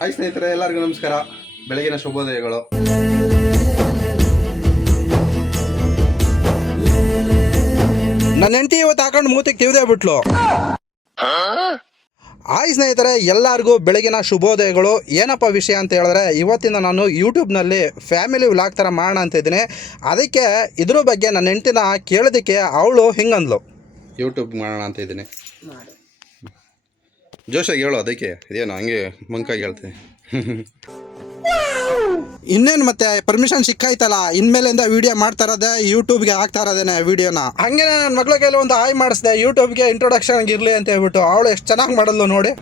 Hi ಸ್ನೇಹಿತರೆ ಎಲ್ಲರಿಗೂ ನಮಸ್ಕಾರ. ಬೆಳಗಿನ ಶುಭೋದಯಗಳು. ನನ್ನ ಹೆಂಡತಿ ಇವತ್ತು ಹಾಕೊಂಡು ಮೂತಿಗೆ ತಿವಿದೇ ಬಿಟ್ಲು. ಹಾಯ್ ಸ್ನೇಹಿತರೆ ಎಲ್ಲರಿಗೂ ಬೆಳಗಿನ ಶುಭೋದಯಗಳು. ಏನಪ್ಪ ವಿಷಯ ಅಂತ ಹೇಳಿದ್ರೆ ಇವತ್ತಿಂದ ನಾನು ಯೂಟ್ಯೂಬ್ನಲ್ಲಿ ಫ್ಯಾಮಿಲಿ ವ್ಲಾಗ್ ಥರ ಮಾಡೋಣ ಅಂತ ಇದ್ದೀನಿ. ಅದಕ್ಕೆ ಇದ್ರ ಬಗ್ಗೆ ನನ್ನ ಹೆಂಡತಿನ ಕೇಳೋದಕ್ಕೆ ಅವಳು ಹಿಂಗಂದ್ಲು. ಯೂಟ್ಯೂಬ್ ಮಾಡೋಣ ಅಂತ ಇದ್ದೀನಿ. ಜೋಶಾಗಿ ಹೇಳು ಅದಕ್ಕೆ. ಇದೇನು ಹಂಗೆ ಮಂಕಾಗಿ ಹೇಳ್ತೀನಿ ಇನ್ನೇನು ಮತ್ತೆ ಪರ್ಮಿಷನ್ ಸಿಕ್ಕಾಯ್ತಲ್ಲ? ಇನ್ಮೇಲಿಂದ ವಿಡಿಯೋ ಮಾಡ್ತಾ ಇರೋದೆ ಯೂಟ್ಯೂಬ್ಗೆ ಹಾಕ್ತಾ ಇರೋದೇನೆ ವಿಡಿಯೋನ ಹಂಗೆ ನನ್ನ ಮಗಳ ಕೈಲಿ ಒಂದು ಹಾಯ್ ಮಾಡಿಸ್ದೆ ಯೂಟ್ಯೂಬ್ಗೆ ಇಂಟ್ರೊಡಕ್ಷನ್ ಇರಲಿ ಅಂತ ಹೇಳ್ಬಿಟ್ಟು ಅವಳು ಎಷ್ಟು ಚೆನ್ನಾಗಿ ಮಾಡಲ್ಲು ನೋಡಿ.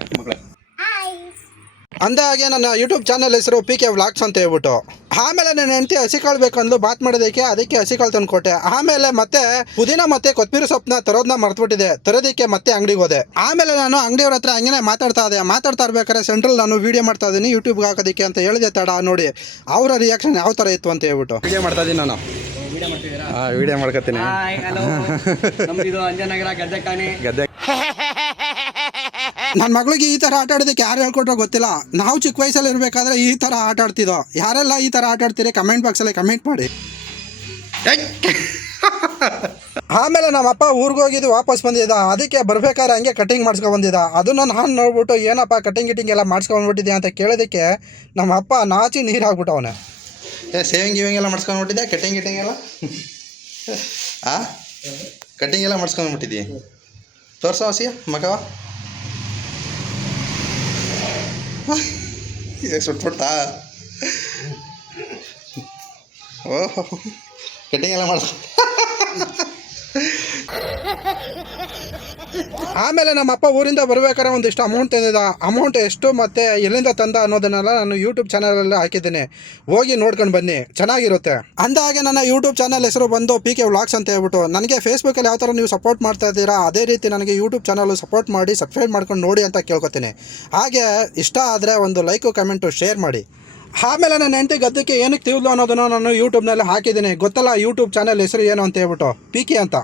ಅಂದ ಹಾಗೆ ನನ್ನ ಯೂಟ್ಯೂಬ್ ಚಾನಲ್ ಹೆಸರು ಪಿ ಕೆ ವ್ಲಾಗ್ಸ್ ಅಂತ ಹೇಳ್ಬಿಟ್ಟು. ಆಮೇಲೆ ನನ್ನ ಹೆಂಡತಿ ಹಸಿಕಾಳು ಬೇಕಂದ್ಲು ಬಾತ್ ಮಾಡೋದಕ್ಕೆ ಅದಕ್ಕೆ ಹಸಿಕಾಳು ತಂದು ಕೊಟ್ಟೆ. ಆಮೇಲೆ ಮತ್ತೆ ಪುದೀನ ಮತ್ತೆ ಕೊತ್ತಂಬರಿ ಸೊಪ್ಪನ್ನ ತರೋದನ್ನ ಮರ್ತ್ಬಿಟ್ಟಿದೆ. ತರೋದಕ್ಕೆ ಮತ್ತೆ ಅಂಗಡಿಗೆ ಹೋದೆ. ಆಮೇಲೆ ನಾನು ಅಂಗಡಿಯವ್ರ ಹತ್ರ ಹಂಗೇನೆ ಮಾತಾಡ್ತಾ ಇದೆ ಮಾತಾಡ್ತಾ ಇರ್ಬೇಕಾದ್ರೆ ಸೆಂಟ್ರಲ್ ನಾನು ವಿಡಿಯೋ ಮಾಡ್ತಾ ಇದ್ದೀನಿ ಯೂಟ್ಯೂಬ್ಗೆ ಹಾಕೋದಕ್ಕೆ ಅಂತ ಹೇಳಿದೆ ತಡ ನೋಡಿ. ಅವರ ರಿಯಾಕ್ಷನ್ ಯಾವ ಥರ ಇತ್ತು ಅಂತ ಹೇಳ್ಬಿಟ್ಟು. ವಿಡಿಯೋ ಮಾಡ್ತಾ ಇದ್ದೀನಿ ನಾನು. ಹಾಂ ವಿಡಿಯೋ ಮಾಡ್ಕೊತೀನಿ. ಗದ್ದೆ ನನ್ನ ಮಗಳಿಗೆ ಈ ತರ ಆಟ ಆಡೋದಕ್ಕೆ ಯಾರು ಹೇಳ್ಕೊಟ್ರೋ ಗೊತ್ತಿಲ್ಲ. ನಾವು ಚಿಕ್ಕ ವಯಸ್ಸಲ್ಲಿ ಇರಬೇಕಾದ್ರೆ ಈ ತರ ಆಟ ಆಡ್ತಿದ್ದೋ. ಯಾರೆಲ್ಲ ಈ ತರ ಆಟ ಆಡ್ತೀರಿ ಕಮೆಂಟ್ ಬಾಕ್ಸಲ್ಲಿ ಕಮೆಂಟ್ ಮಾಡಿ. ಆಮೇಲೆ ನಮ್ಮಪ್ಪ ಊರಿಗೆ ಹೋಗಿದ್ದು ವಾಪಸ್ ಬಂದಿದ್ದ. ಅದಕ್ಕೆ ಬರ್ಬೇಕಾದ್ರೆ ಹಂಗೆ ಕಟಿಂಗ್ ಮಾಡ್ಸ್ಕೊ ಬಂದಿದ್ದ. ಅದನ್ನ ನಾನು ನೋಡ್ಬಿಟ್ಟು ಏನಪ್ಪ ಕಟಿಂಗ್ ಗಿಟಿಂಗ್ ಎಲ್ಲ ಮಾಡಿಸ್ಕೊಂಡ್ಬಿಟ್ಟಿದ್ಯಾ ಅಂತ ಕೇಳೋದಕ್ಕೆ ನಮ್ಮ ಅಪ್ಪ ನಾಚಿ ನೀರು ಹಾಕ್ಬಿಟ್ಟು ಅವನೇ. ಏ ಸೇವಿಂಗ್ ಗಿವಿಂಗ್ ಎಲ್ಲ ಮಾಡ್ಸ್ಕೊಂಡ್ಬಿಟ್ಟಿದ್ಯಾ ಕಟಿಂಗ್ ಗಿಟಿಂಗ್ ಎಲ್ಲ? ಆ? ಕಟಿಂಗ್ ಎಲ್ಲ ಮಾಡ್ಸ್ಕೊಂಡ್ಬಿಟ್ಟಿದ್ದಿ ತೋರ್ಸೋ ಹಸಿಯ ಮಗವ. ಸುಟ್ಬಿಡ್ತಾ ಓಹೋ ಕಟಿಂಗ್ ಎಲ್ಲ ಮಾಡಿಸ್ ಆಮೇಲೆ ನಮ್ಮ ಅಪ್ಪ ಊರಿಂದ ಬರಬೇಕಾದ್ರೆ ಒಂದಿಷ್ಟು ಅಮೌಂಟ್ ತಂದಿದ್ದ. ಅಮೌಂಟ್ ಎಷ್ಟು ಮತ್ತೆ ಎಲ್ಲಿಂದ ತಂದ ಅನ್ನೋದನ್ನೆಲ್ಲ ನಾನು ಯೂಟ್ಯೂಬ್ ಚಾನಲಲ್ಲಿ ಹಾಕಿದ್ದೀನಿ. ಹೋಗಿ ನೋಡ್ಕೊಂಡು ಬನ್ನಿ. ಚೆನ್ನಾಗಿರುತ್ತೆ. ಅಂದಾಗೆ ನನ್ನ ಯೂಟ್ಯೂಬ್ ಚಾನಲ್ ಹೆಸರು ಬಂದು ಪಿ ಕೆ ವ್ಲಾಗ್ಸ್ ಅಂತ ಹೇಳ್ಬಿಟ್ಟು, ನನಗೆ ಫೇಸ್ಬುಕ್ಕಲ್ಲಿ ಯಾವ ಥರ ನೀವು ಸಪೋರ್ಟ್ ಮಾಡ್ತಾ ಇದ್ದೀರಾ, ಅದೇ ರೀತಿ ನನಗೆ ಯೂಟ್ಯೂಬ್ ಚಾನಲ್ ಸಪೋರ್ಟ್ ಮಾಡಿ ಸಬ್ಸ್ಕ್ರೈಬ್ ಮಾಡ್ಕೊಂಡು ನೋಡಿ ಅಂತ ಕೇಳ್ಕೊತೀನಿ. ಹಾಗೆ ಇಷ್ಟ ಆದರೆ ಒಂದು ಲೈಕು ಕಮೆಂಟು ಶೇರ್ ಮಾಡಿ. ಆಮೇಲೆ ನನ್ನ ಹೆಂಡತಿ ಗದ್ದಕ್ಕೆ ಏನಕ್ಕೆ ತಿಳಿದು ಅನ್ನೋದನ್ನು ನಾನು ಯೂಟ್ಯೂಬ್ನಲ್ಲಿ ಹಾಕಿದ್ದೀನಿ. ಗೊತ್ತಲ್ಲ ಯೂಟ್ಯೂಬ್ ಚಾನಲ್ ಹೆಸರು ಏನು ಅಂತ ಹೇಳ್ಬಿಟ್ಟು. ಪಿ ಕೆ ಅಂತ.